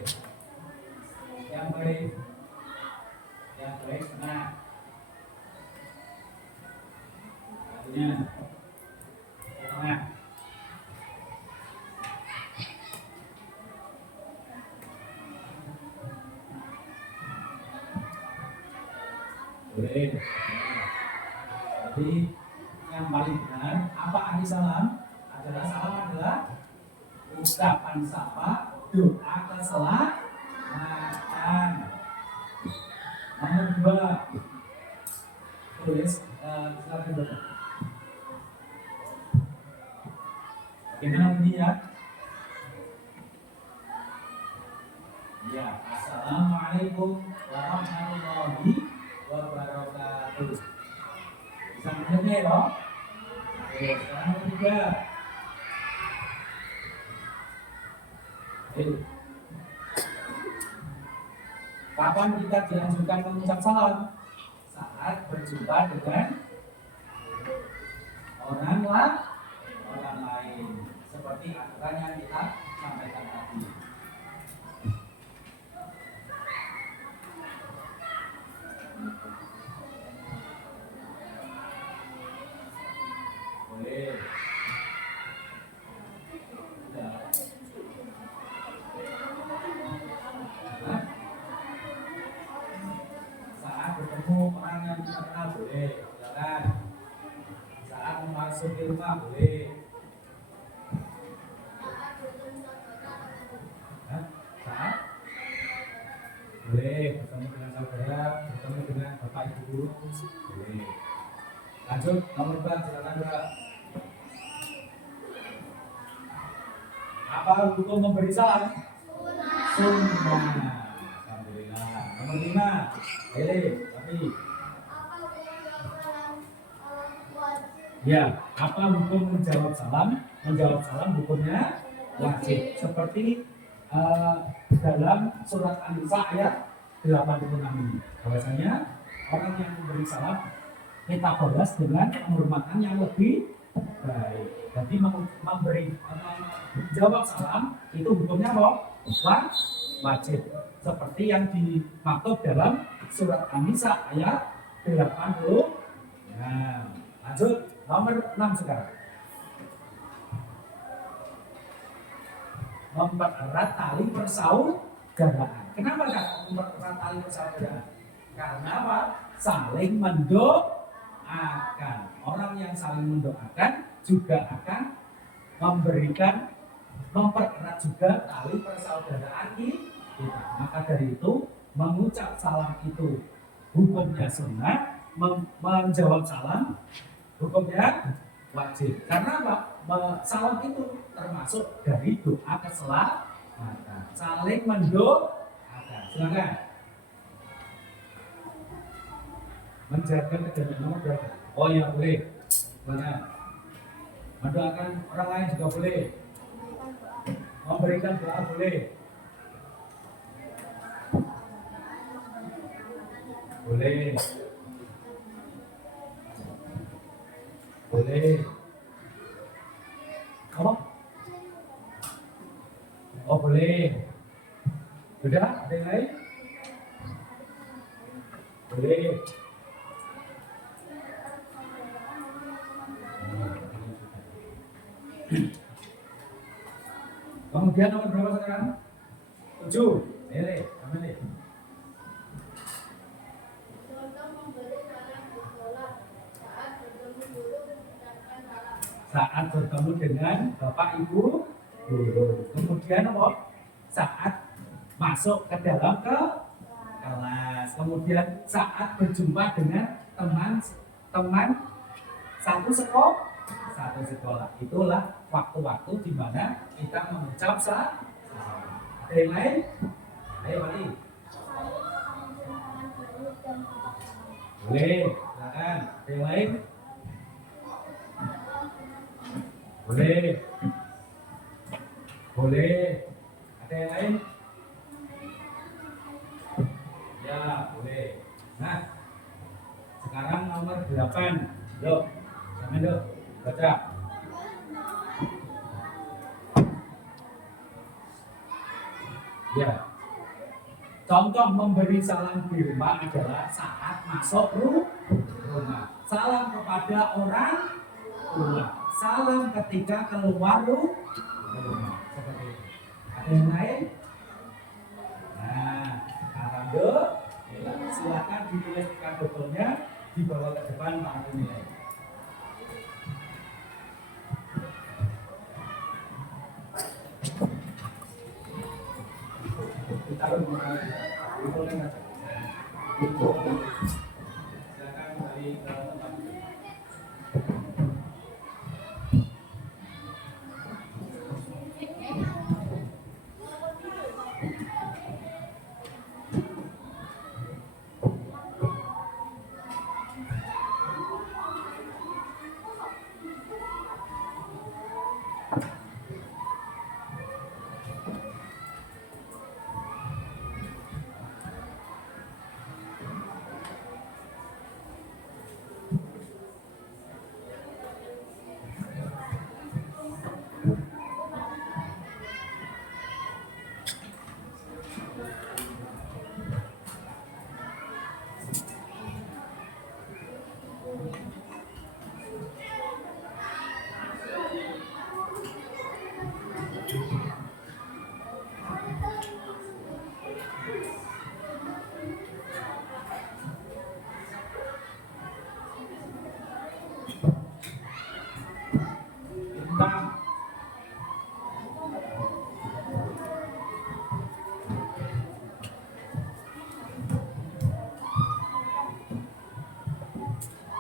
Yang baik, nah. Artinya, nah. Boleh. Jadi yang paling benar apa arti salam? Adalah salam adalah ucapan sapa, doa keselamatan. Nomor 2 tulis silakan baca. Bagaimana bunyinya? Ya, assalamualaikum warahmatullahi wabarakatuh. Bisa mendengar ya? Oke, sekarang nomor 3. Kapan kita dianjurkan mengucap salam? Saat berjumpa dengan orang lain, seperti aturan yang kita sampaikan tadi. Boleh. Saat bertemu orang yang kita kenal boleh, silakan. Saat memasuki rumah boleh. Saat boleh bertemu dengan saudara, bertemu dengan bapak ibu guru boleh. Lanjut nomor 4, silakan Mbak. Apa hukum memberi salam? Sunnah. Alhamdulillah. Nomor 5. Tapi ya, apa hukum menjawab salam? Menjawab salam hukumnya wajib. Seperti dalam surat An-Nisa ayat 86 ini. Bahwasanya orang yang memberi salam kita balas dengan penghormatan yang lebih baik. Jadi menjawab salam itu hukumnya apa? Wajib. Seperti yang dimaksud dalam surat An-Nisa ayat 80. Nah, lanjut nomor 6 sekarang. Mempererat tali persaudaraan. Kenapa kan mempererat tali persaudaraan? Karena apa? Saling mendoakan. Orang yang saling mendoakan juga akan mempererat juga tali persaudaraan kita. Maka dari itu mengucap salam itu hukumnya sunnah, menjawab salam hukumnya wajib. Karena apa? Salam itu termasuk dari doa keselamatan. Saling mendoakan. Silakan. Menjaga kejadian nomor berapa? Oh ya boleh. Mana? Mendoakan orang lain juga boleh. Memberikan doa boleh. Boleh. Boleh. Apa? Oh boleh. Sudah? Ada yang lain? Boleh. Kemudian nomor berapa sekarang? 7. Boleh. Ambil. Saat bertemu dengan bapak ibu guru. Kemudian apa? Saat masuk ke dalam kelas. Kemudian saat berjumpa dengan teman teman satu sekolah. Itulah waktu-waktu di mana kita mengucap salam. Ada yang lain? Ayo Wali. Boleh, silakan. Ada yang lain? Boleh. Boleh. Ada yang lain? Ya, boleh. Nah, sekarang nomor 8. Yuk, jangan yuk. Baca. Ya. Contoh memberi salam di rumah adalah saat masuk rumah. Salam kepada orang rumah. Salam ketika keluar rumah. Seperti itu. Ada yang lain? Nah, sekarang silakan ditulis kata-katanya dibawa ke depan para penilai. Kita mulai. Silakan kembali ke tempat.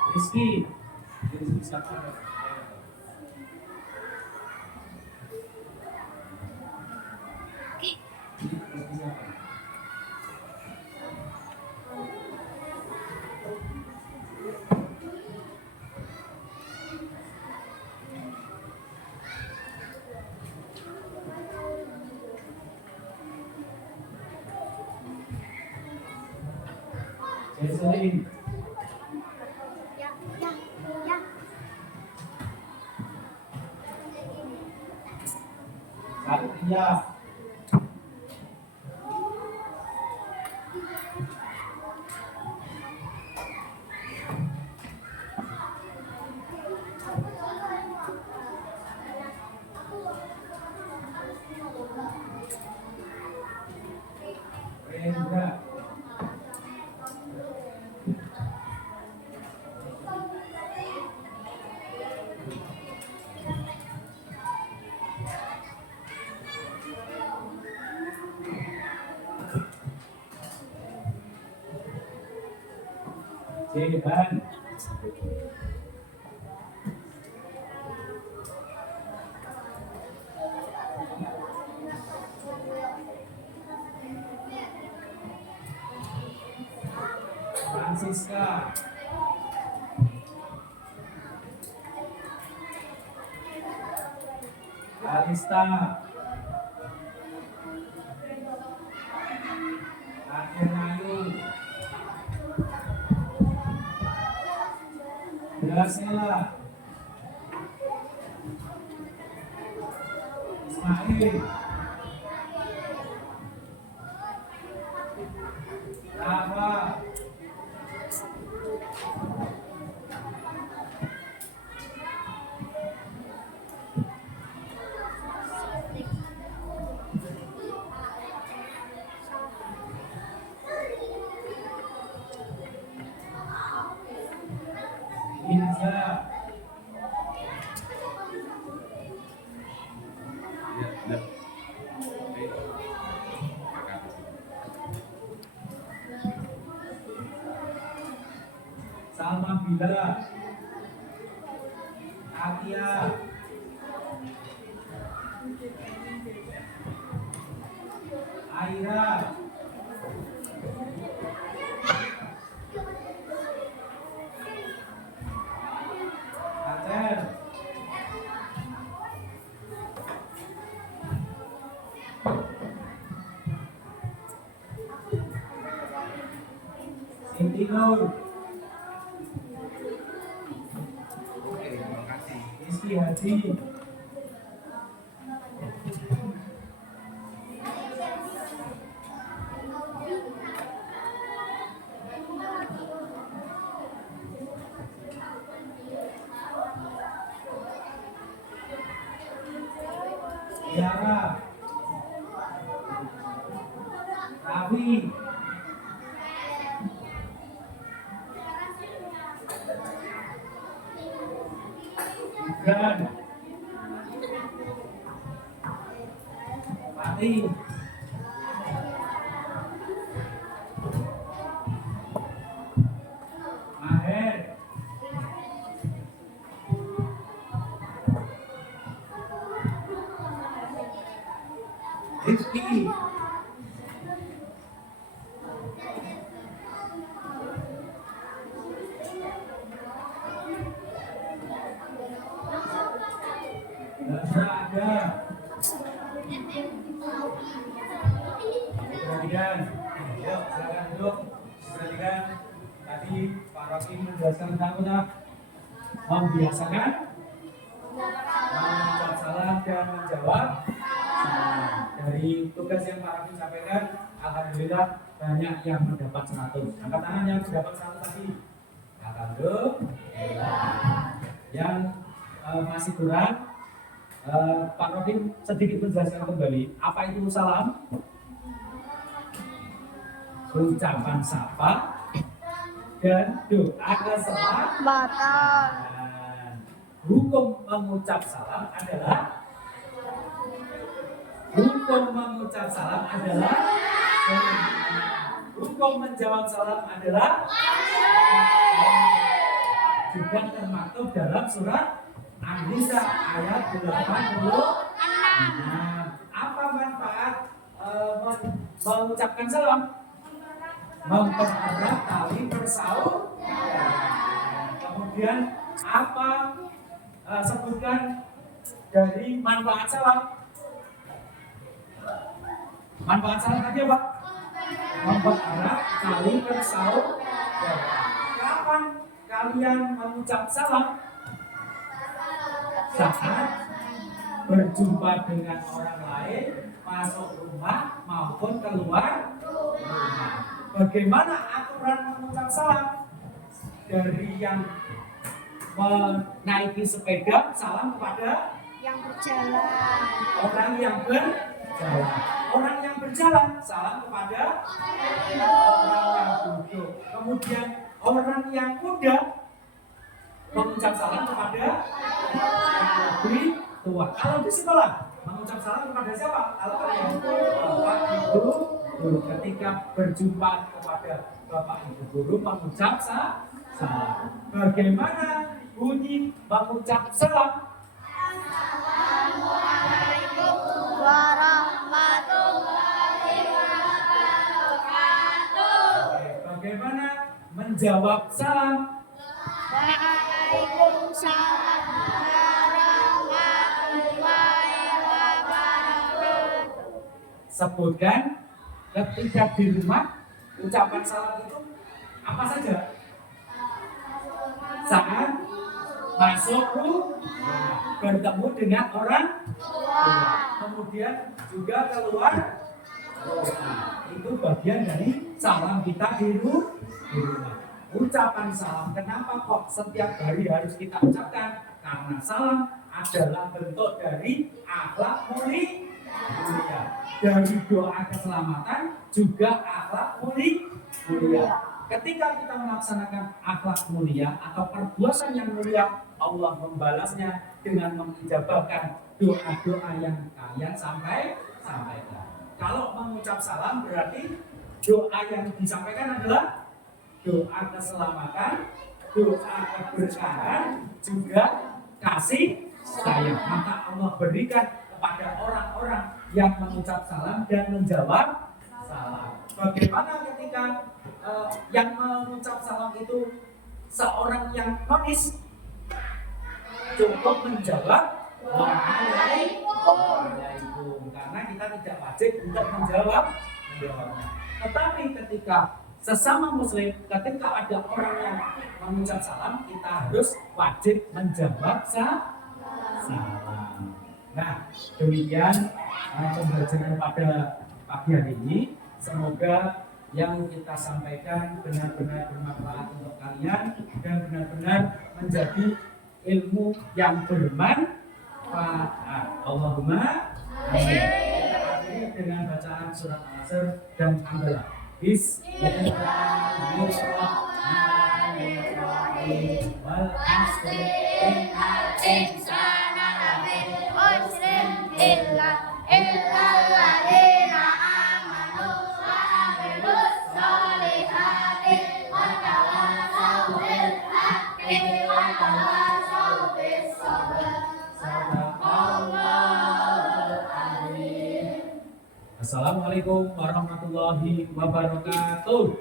Rizky siapa? Jesselin. Satria. Rendra. Jehan. Francisca. Alista. Akenayu. Gracela. Ismail. Rafa. Inza. Salma Bila. Aira, Aten, Sinti Nur, Rizky Haji, Tiara, Rawi, Gibran, Fatih, Maher, Rizky, Gaza ada, perhatikan, yuk silakan duduk, perhatikan. Tadi Pak Rocky menjelaskan tentang apa? Membiasakan mengucap salam dan menjawab salam. Dari tugas yang Pak Rocky sampaikan, alhamdulillah banyak yang mendapat 100. Angkat tangan yang mendapat 100 tadi. Alhamdulillah. Yang masih kurang, Pak Rocky sedikit menjelaskan kembali apa itu salam. Ucapan sapa dan doa keselamatan. Hukum mengucap salam adalah hukum menjawab salam adalah juga termaktub dalam surat An-Nisa ayat 86. Apa manfaat mengucapkan salam? Mempererat tali persaudaraan. Kemudian apa sebutkan dari manfaat salam? Manfaat salam tadi apa? Mempererat tali persaudaraan. Kapan kalian mengucap salam? Saat berjumpa dengan orang lain, masuk rumah maupun keluar rumah. Bagaimana aturan mengucap salam? Dari yang menaiki sepeda, salam kepada yang berjalan. orang yang berjalan. Orang yang berjalan, salam kepada orang yang duduk. Kemudian orang yang muda mengucap salam kepada yang lebih tua. Kalau di sekolah mengucap salam kepada siapa? Kalau yang bapak ibu guru, ketika berjumpa kepada bapak ibu guru mengucap salam. Bagaimana bunyi mengucap salam? Assalamualaikum warahmatullahi wabarakatuh. Bagaimana menjawab salam? Waalaikumsalam warahmatullahi wabarakatuh. Sebutkan ketika di rumah ucapan salam itu apa saja? Saat masuk rumah, bertemu dengan orang tua, kemudian juga keluar rumah. Itu bagian dari salam kita di rumah. Ucapan salam, kenapa kok setiap hari harus kita ucapkan? Karena salam adalah bentuk dari akhlak mulia. Dari doa keselamatan juga akhlak mulia. Ketika kita melaksanakan akhlak mulia atau perbuatan yang mulia, Allah membalasnya dengan mengijabahkan doa-doa yang kalian sampaikan. Kalau mengucap salam berarti doa yang disampaikan adalah doa keselamatan, doa keberkahan, juga kasih sayang. Maka Allah berikan kepada orang-orang yang mengucap salam dan menjawab salam. Bagaimana ketika yang mengucap salam itu seorang yang nonis? Cukup menjawab Waalaikumsalam, karena kita tidak wajib untuk menjawabnya. Tetapi ketika sesama muslim, ketika ada orang yang mengucap salam, kita harus wajib menjawab salam. Nah, demikian pembelajaran pada pagi hari ini. Semoga yang kita sampaikan benar-benar bermanfaat untuk kalian dan benar-benar menjadi ilmu yang bermanfaat. Allahumma amin. Kita akhiri dengan bacaan surat Al-Asr dan hamdalah. Bismillahirrahmanirrahim. Wal 'asri innal insana lafi khusrin illa alladziina aamanu wa 'amilus sholihati wa tawassaw bil haqqi wa tawassaw bis sabr. Sadaqallahul azim. Assalamualaikum warahmatullahi wabarakatuh.